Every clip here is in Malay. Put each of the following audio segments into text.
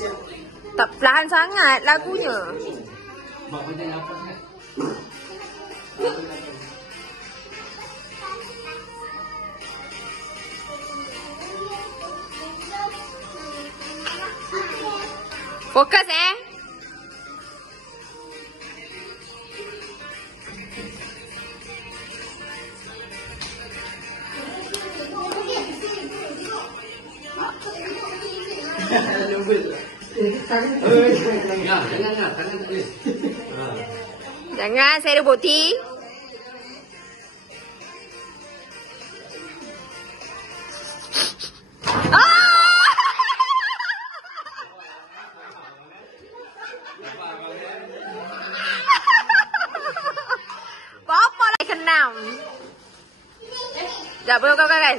Tak perlahan sangat lagunya. Mak macam apa kan? Fokus Jangan, tangan tak boleh. Jangan, saya ada bukti. Apa lah kenam? Sekejap, boleh kau kan?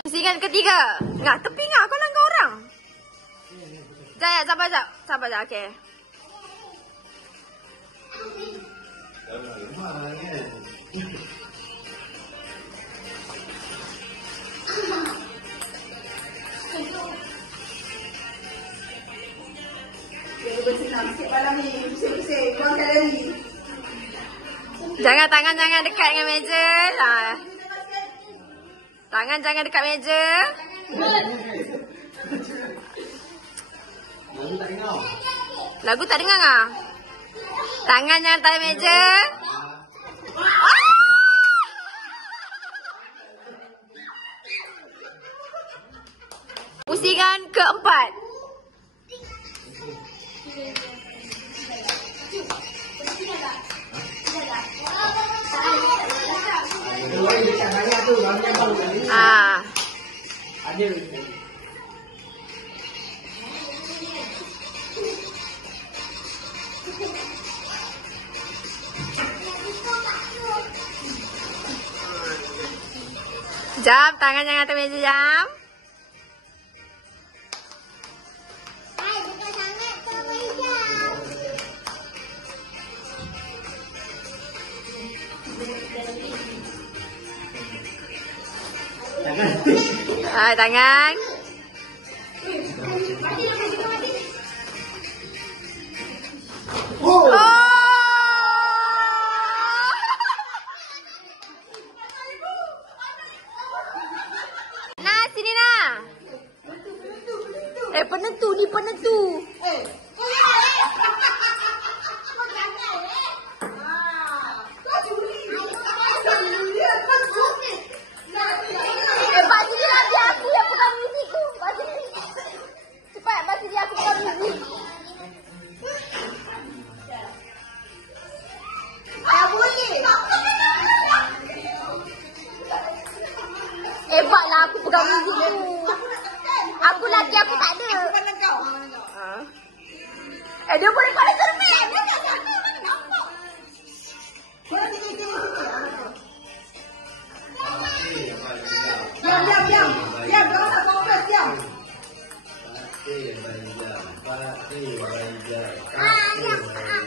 Pusingan ketiga. Ngah, tepi ngah. Kau langgar orang. Sekejap, sabar sekejap. Sabar sekejap, okey. Jangan, tangan jangan dekat dengan meja. Tangan jangan dekat meja. Lagu tak dengar. Lagu tak dengar ngah? Tangan jangan atas meja. Pusingan keempat. Ada. Jam, tangan jangan atas meja, jam. Tangan. Oh. Nah, sini nah. Penentu ni penentu. Hebatlah aku pegang muzik tu. Aku laki aku tak ada. Aku pandang kau. Dia boleh pada cermin. Dia tak ada. Mana nampak? Diam. Diam, kau tak fokus, diam.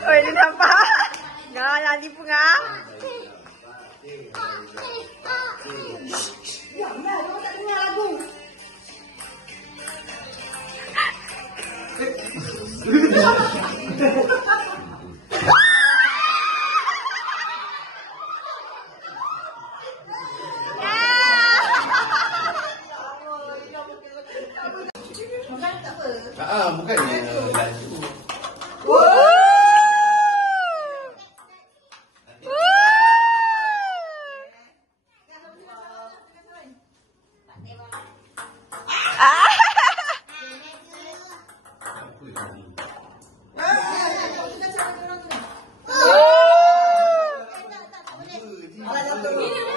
Oh, dia nampak. Ngah, lah tipu ngah. Diamlah, kau tak dengar lagu. Bukannya lagu.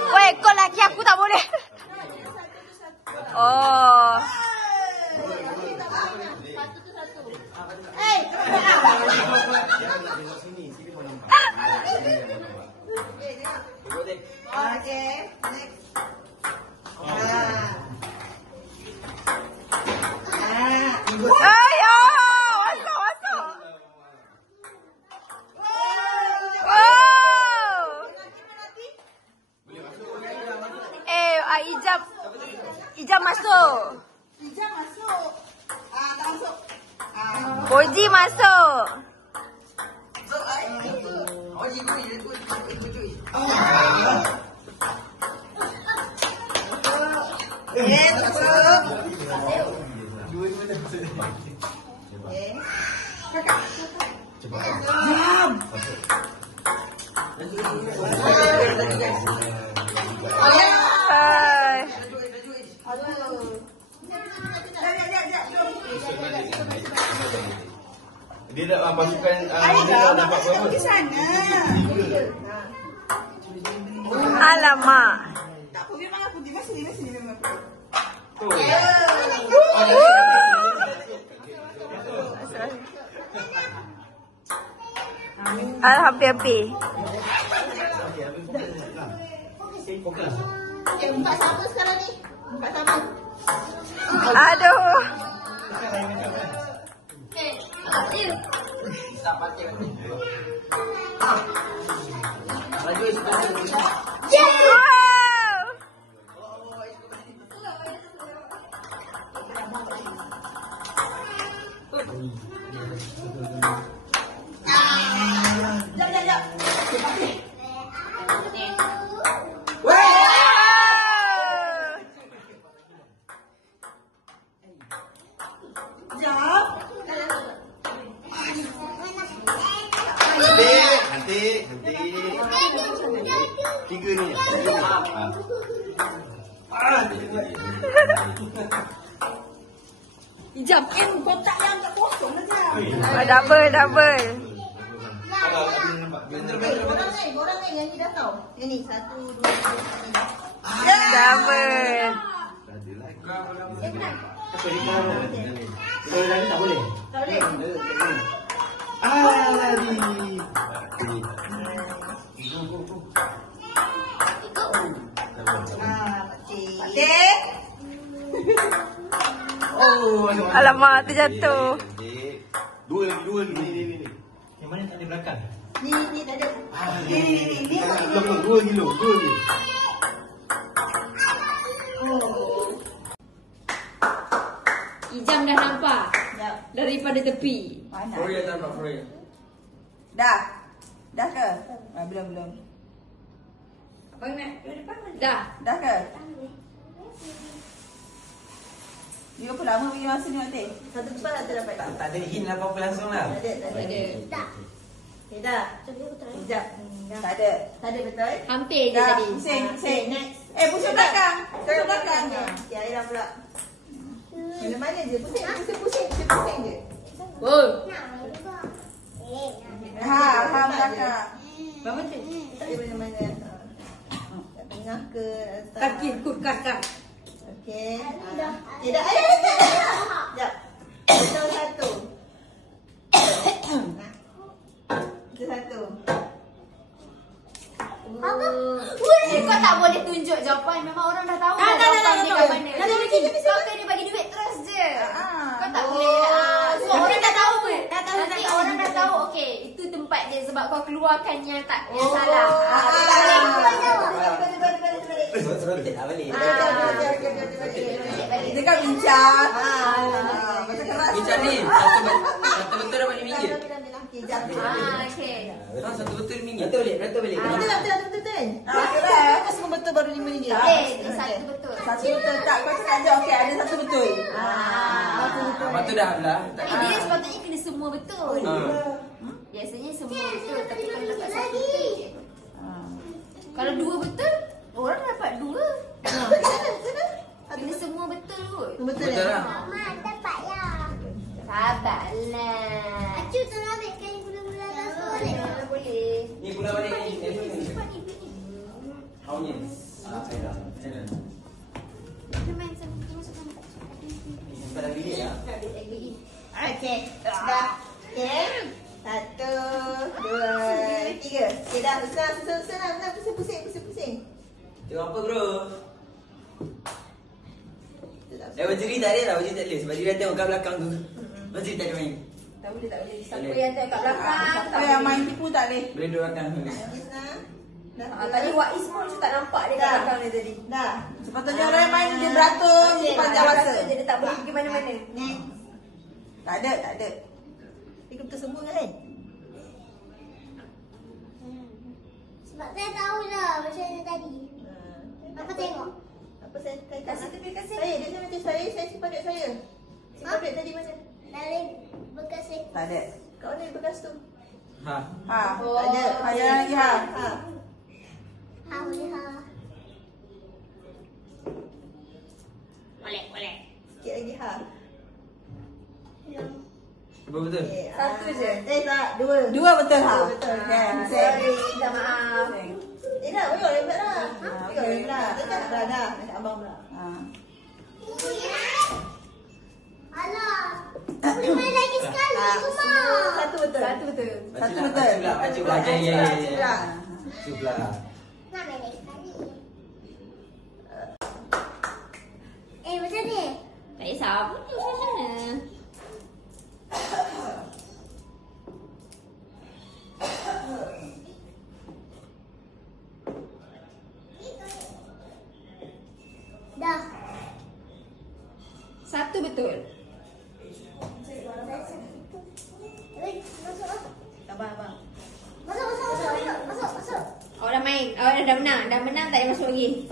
Weh, kau laki aku tak boleh. Oh. Okay, next. Ayo, masuk, masuk. Wow. Ijab masuk. Hijab masuk. Tak masuk. Boji masuk. Hai. Dia nak masukkan dia nak dapat berapa? Ke sana. Alamak. Tak apa, biar mana putih. Sini, memang. Hampir-hampir. Empat sama sekarang ni. Empat sama. Aduh. Wow. Jap. Nanti. Tiga ni. Ijab. Kotak yang tak kosong saja. Double. Orang ni yang kita tahu. Ini 1, 2, 3. Double. Kalau lagi tak boleh. Tak boleh. Lari. Pakcik. Alamak, terjatuh. Dua lagi. Ni. Yang mana tak ada belakang? Ni tak ada. Ni. Belakang 2 kilo. Ijam dah nampak Jap. daripada tepi. Mana? Florida nampak Florida. Dah ke? Belum. Abang nak ke depan? Dah. Dah ke? Dia berapa lama pergi masa ni nanti? Satu tempat tak dapat. Tak ada hint apa-apa langsung lah. Tak ada. Tak. Okay, dah. Sekejap. Tak ada betul? Hampir je Dah. tadi. Pusing. Next. Pusing belakang. Pusing belakang. Ya, Aira pula. Mana je? Pusing je. Oh. Ha belakang. Mama tu. Dia mana? Kat tengah ke atas? Kaki ikut kakak. Okey. Tidak. Sekejap. Satu. Satu. Kau tak boleh tunjuk jawapan. Memang orang dah tahu jawapan dia kat mana. Kau kena bagi duit terus je. Kau tak boleh. So orang dah tahu. Nanti orang dah tahu. Okey, itu tempat dia sebab kau keluarkan yang salah. Dia kan bincang. Bincang ni, satu betul dapat RM5. Okey. Satu betul RM5. Betul balik. Betul. Kau semua betul baru RM5. Satu betul. Satu betul tak? Kau cakap je okey ada satu betul. Lepas tu dah lah. Tapi dia sepatutnya kena semua betul. Biasanya semua betul. Tapi kalau dapat satu betul je. Kalau dua betul, orang dapat dua. Kena semua betul kot. Betul Betul lah. Sabarlah. Acu tolong ambilkan gula-gula rasa balik. Boleh. Ni gula balik ni. Cepat ni. Haunya. Aida. Kita main sama. Kita masukkan. Pada bilik lah. Tak ada lagi. Okey. Dah. Okey. 1, 2, 3. Okey dah. Senang. Pusing. Tengok apa bro? Wajiri tak ada lah, Wajiri tak ada. Sebab dia tengok kat belakang tu. Wajiri tak ada main. Tak boleh. Siapa Boleh. yang tengok kat belakang? Siapa yang main tipu tak boleh. Boleh duduk belakang. Tadi Waiz pun macam tak nampak dia kat belakang dia tadi. Dah. Sepatutnya orang yang main dia beratur sepanjang masa. Dia tak boleh pergi mana-mana. Tak ada. Dia betul semua kan? Sebab saya tahulah macam mana tadi. Apa tengok? Apa saya kasih tepi kasih. Dia macam saya simpan duit saya. Simpan duit tadi mana? Dalam bekas saya. Tak ada. Kat mana bekas tu? Ha. Tak ada. Yang lagi ha. Ha boleh ha. Boleh. Sikit lagi ha. Apa betul? Okay, satu je. Tak, dua betul ha. Betul. Sorry, minta maaf. Dah, boleh lembat dah. Boleh lembat. Dah. Abang pula. Alah. Boleh main lagi sekali cuma. Satu betul. Satu betul. Pakcik pula. Ya. Sebelah. Nak main lagi sekali. Macam ni. Tak kisah. Macam mana? Dah. Satu betul. Masuk lah. Abang. Masuk. Awak dah main. Awak dah menang. Dah menang tak payah masuk lagi.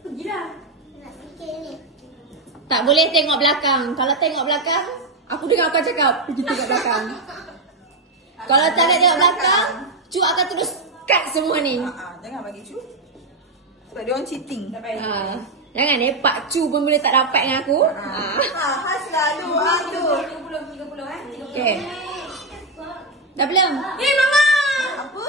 Pergilah. Nak fikir ni. Tak boleh tengok belakang. Kalau tengok belakang, aku dengar kau cakap pergi tengok belakang. Kalau tak nak tengok belakang, Cu akan terus cut semua ni. Jangan bagi cu. Sebab dia orang cheating. Jangan Pak Cu pun boleh tak dapat dengan aku. Khas selalu tu. 30 Okey. Dah belum? Mama. Apa?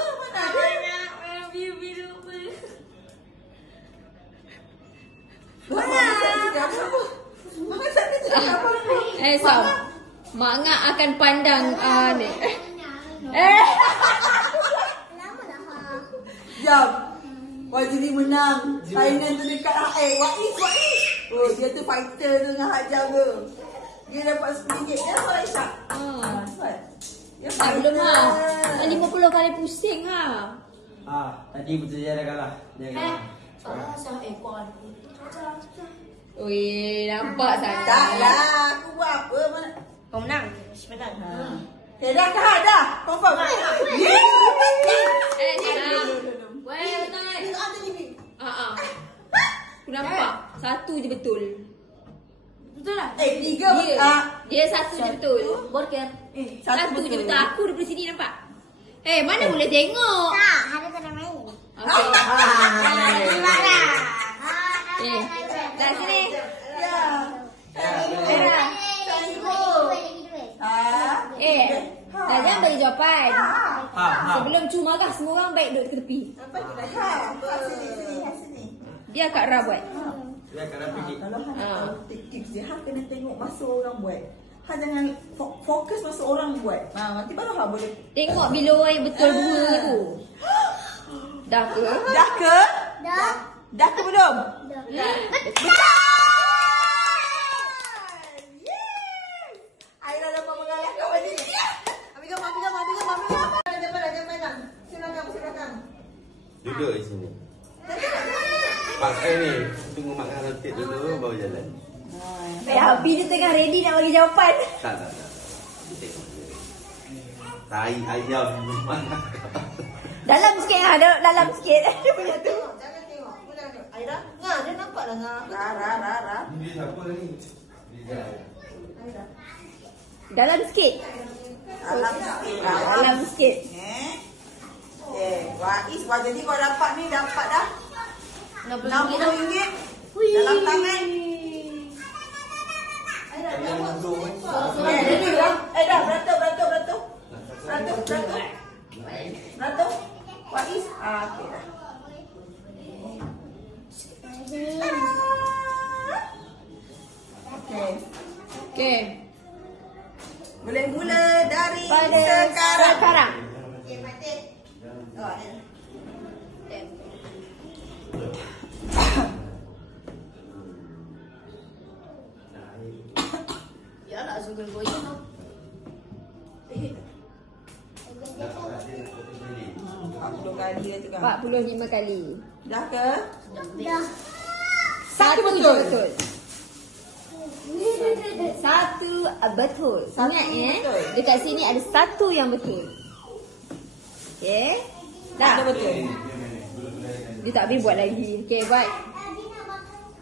Mana ada? Mama tak cakap apa. Sam. Mak Ngak akan pandang ni. Lama dah ha. Jom. Wajiri menang. Final tu dekat Waiz. Oh, dia tu fighter tu dengan Hajar tu. Dia dapat RM10. Dia apa Aisyah? Belum lah. 50 kali pusing lah. Tadi betul dia dah kalah. Dia kalah. Ui, nampak sangat. Tak lah. Aku buat apa? Mana? Kau menang. Menang. Dah. Confirm. Aku nampak. Satu je betul. Betul lah. Tiga Dia satu je betul. Borker. Satu je betul. Aku daripada sini nampak. Mana boleh tengok. Tak, ada kena main. Okey. Gimana? Dah sini. Dah jangan bagi jawapan. Sebelum Cu marah, semua orang baik duduk ke tepi. Sini. Dia Kak Ra buat. Dia akan pergi. Kalau tips dia, kena tengok masa orang buat. Jangan fokus masa orang buat. Nanti baru boleh. Tengok bila orang yang betul dua tu. Dah ke? Dah ke belum? Betul. Aira dapat mengalahkan Wajib. Ambil gambar. Jangan. Silakan. Duduk di sini. Pakai ni. Tunggu makan roti dulu baru jalan. Habis dia tengah ready nak bagi jawapan. Tak. Tengok. Tai ayam mana? Dalam sikit lah. Dalam sikit. Dia punya tu. Jangan tengok. Aira. Dia nampak lah. Ra. Ini siapa ni? Aira. Dalam sikit. Dalam sikit. Waiz, jadi kau dapat ni, dapat dah RM60 dalam tangan. Ayam mandung ni. Dah, beratur. Waiz. Okey dah. Okey. Boleh mula dari sekarang. Okey, Fatin. Ya nak sugar goyang tau. 40 kali dah tu kan. 45 kali. Dah ke? Dah. Satu betul. Satu betul. Satu Ingat betul. dekat sini ada satu yang betul. Okey. Dah. Ada betul. Dia tak boleh buat lagi. Okey, buat. Abi nak makan.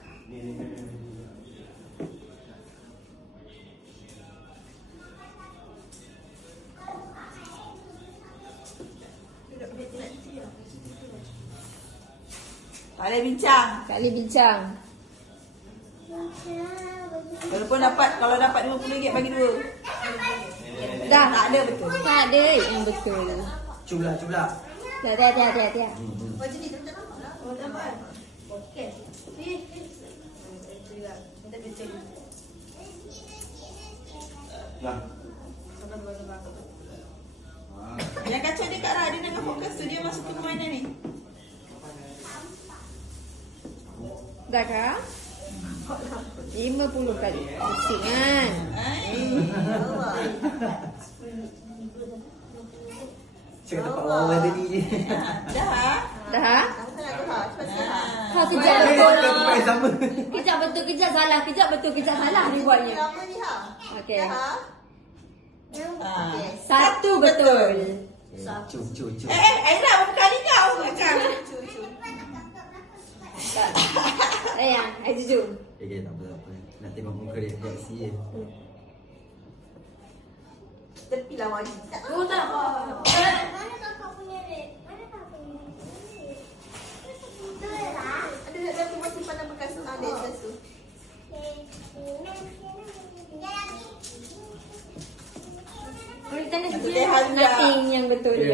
Tak boleh bincang. Kali bincang. Walaupun kalau dapat RM50 bagi 2. Dah. Tak ada betul. Tak ada yang betul. Cublah. Hati-hati. Macam ni tak nampak lah. Oh, nampak. Okey. Minta kecil. Lah. Yang kacau dia kat Ra, dia tengah fokus tu. Dia masuk ke permainan ni. Dah kah? 50 kali. Pusing kan? Allah. Cakap dapat orang tadi je. Dah? Dah? Kau Ha. kejap Kau betul. tempat yang sama. Kejap betul, kejap salah. Kejap betul, kejap salah dia buatnya. Okey. Satu betul. Cu. Aira, berapa kali kau macam? Sayang, I jujur. Okay, tak apa. Nak tengok muka dia reaksi je. Tepi lah wajib. Oh tak. Mana kakak punya red? Mana kakak punya red? Betul lah. Ada aku masih pandang bekas ada sesuatu. Kita nak Betul Hamzah. nothing yang betul je.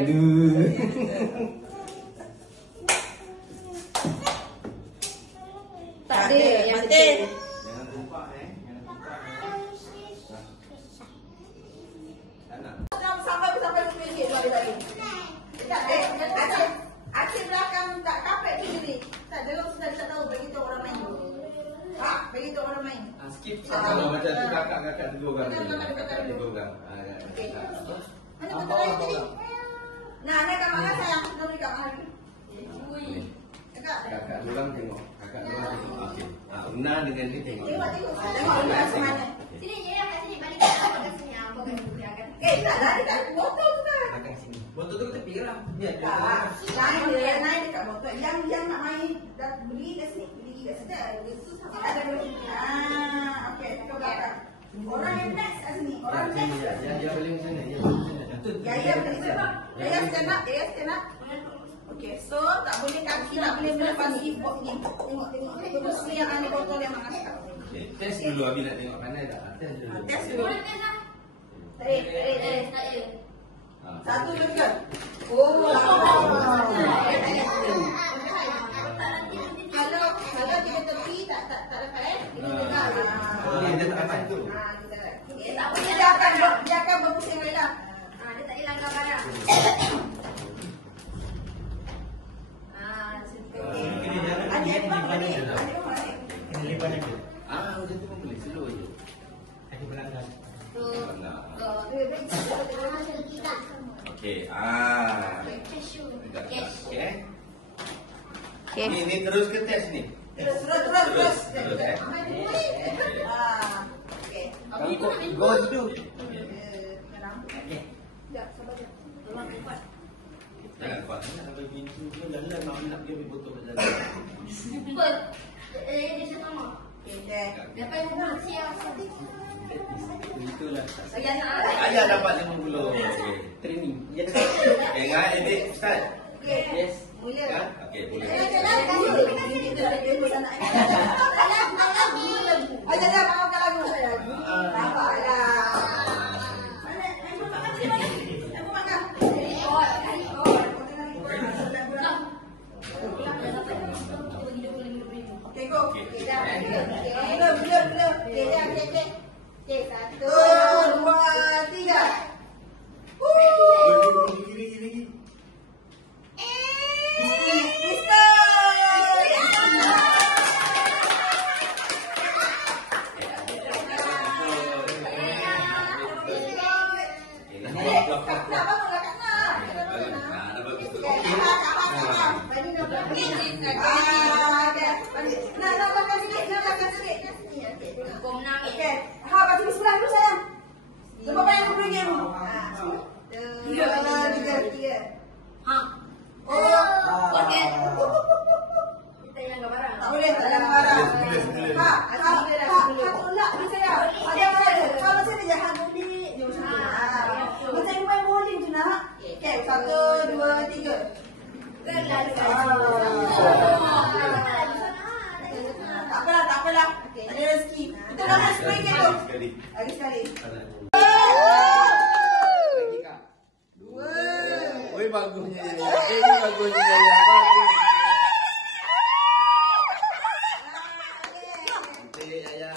Tak ada yang Fatin. betul. Jangan tumpak Jangan tumpak Tak nak. Sampai RM10 tu ada tadi. Sekejap, Aceh belakang tak kapet tu ni. Tak, dalam sudah tak tahu. Bagi tu orang main. Tak, bagi tu orang main. Skip. Kalau macam tu kakak dua orang ni. Kakak dua orang. Mana betul lagi tadi? Nah, kat mana sayang? Dah beri kat mana? Kakak dua orang tengok. Kakak dua orang tengok. Okey. Una dengan dia tengok. Tengok. Tengok macam mana. Sini je kat sini balik kat sini. Apa kan dia akan. Tak lah, dia tak botol tu kan. Belakang sini. Botol tu tepi lah. Tak, lain dekat botol. Yang nak main, dah beli kat sini. Beli kat sini. Susah ada beli. Okey, ke belakang. Orang yang next kat sini. Orang next. Dia boleh macam mana? Ya, boleh sebab. Ya, stand up. Okey, so tak boleh kaki, tak boleh melepasi bot ni. Tengok. Terus ni yang ambil botol yang mana sekarang. Okey, test dulu Abi nak tengok pandai tak? Test dulu. Test dulu. Tak ada. Satu betul. Kalau dia tepi tak dapat ini dengar. Dia tak dapat tu. Tak boleh dia akan berpusing balik lah. Dia tak boleh langgar barang. Macam tu pun boleh. Slow je. Kaki belakang. Okey. Okey. Ni terus ke test ni? Terus. Okey. Go dulu. Jangan kuat. Nak sampai pintu tu jalan nak dia pergi botol jalan. Dia sama. Dapat rumah siap. Itulah. Saya nak Ayah dapat 50. Okey. Training. Okay, kan? Edit start. Yes. Kan? Okey, boleh. Okay, go. Belum. Okay, 1, 2, 3. bagusnya. Ini bagusnya Yaya. Cantik Yaya.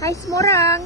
Hai semua orang.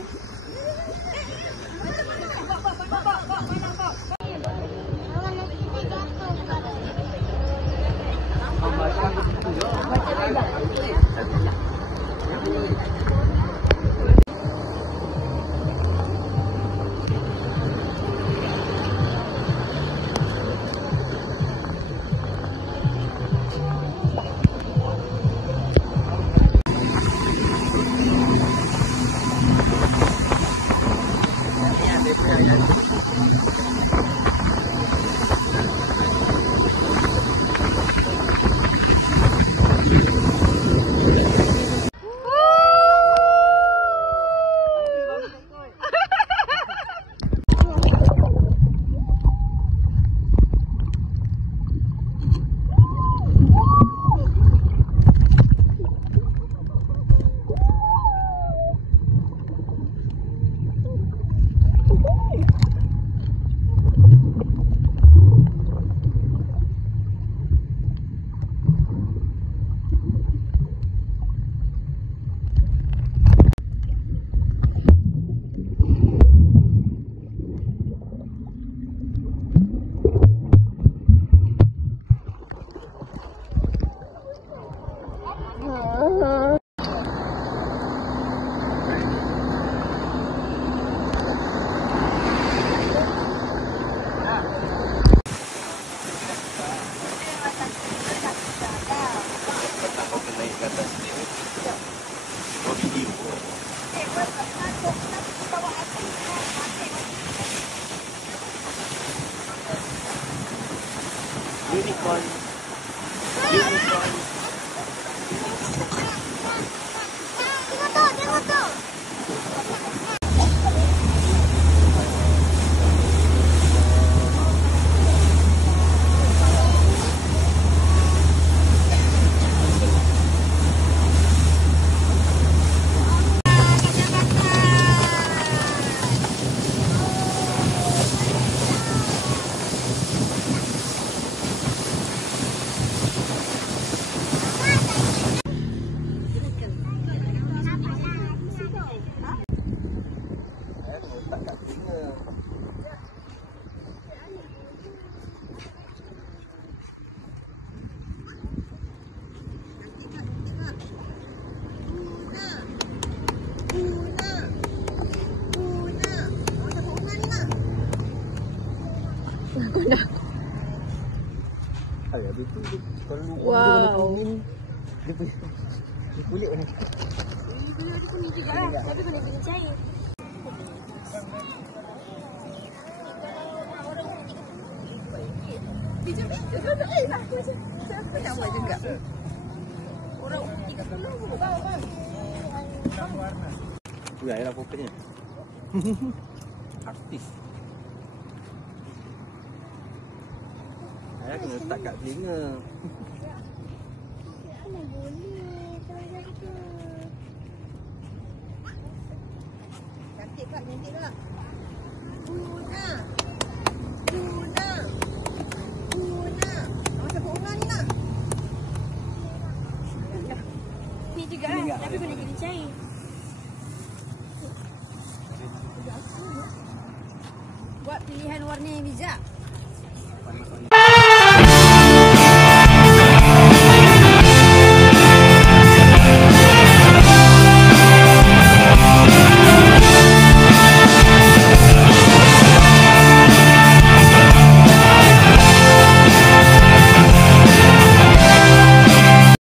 Unicorn. Wow. Dia kulit mana? Tapi kena gini cair. Sama juga. Orang ikat dulu. Ya, lah pokoknya. Artis. Saya kena letak kat telinga. Mana boleh kalau gitu. Cantik Pak, cantik tak? Guna. Guna. Guna. Macam bunga ni nak. Ni juga lah, tapi kena gini cair. Buat pilihan warna yang bijak.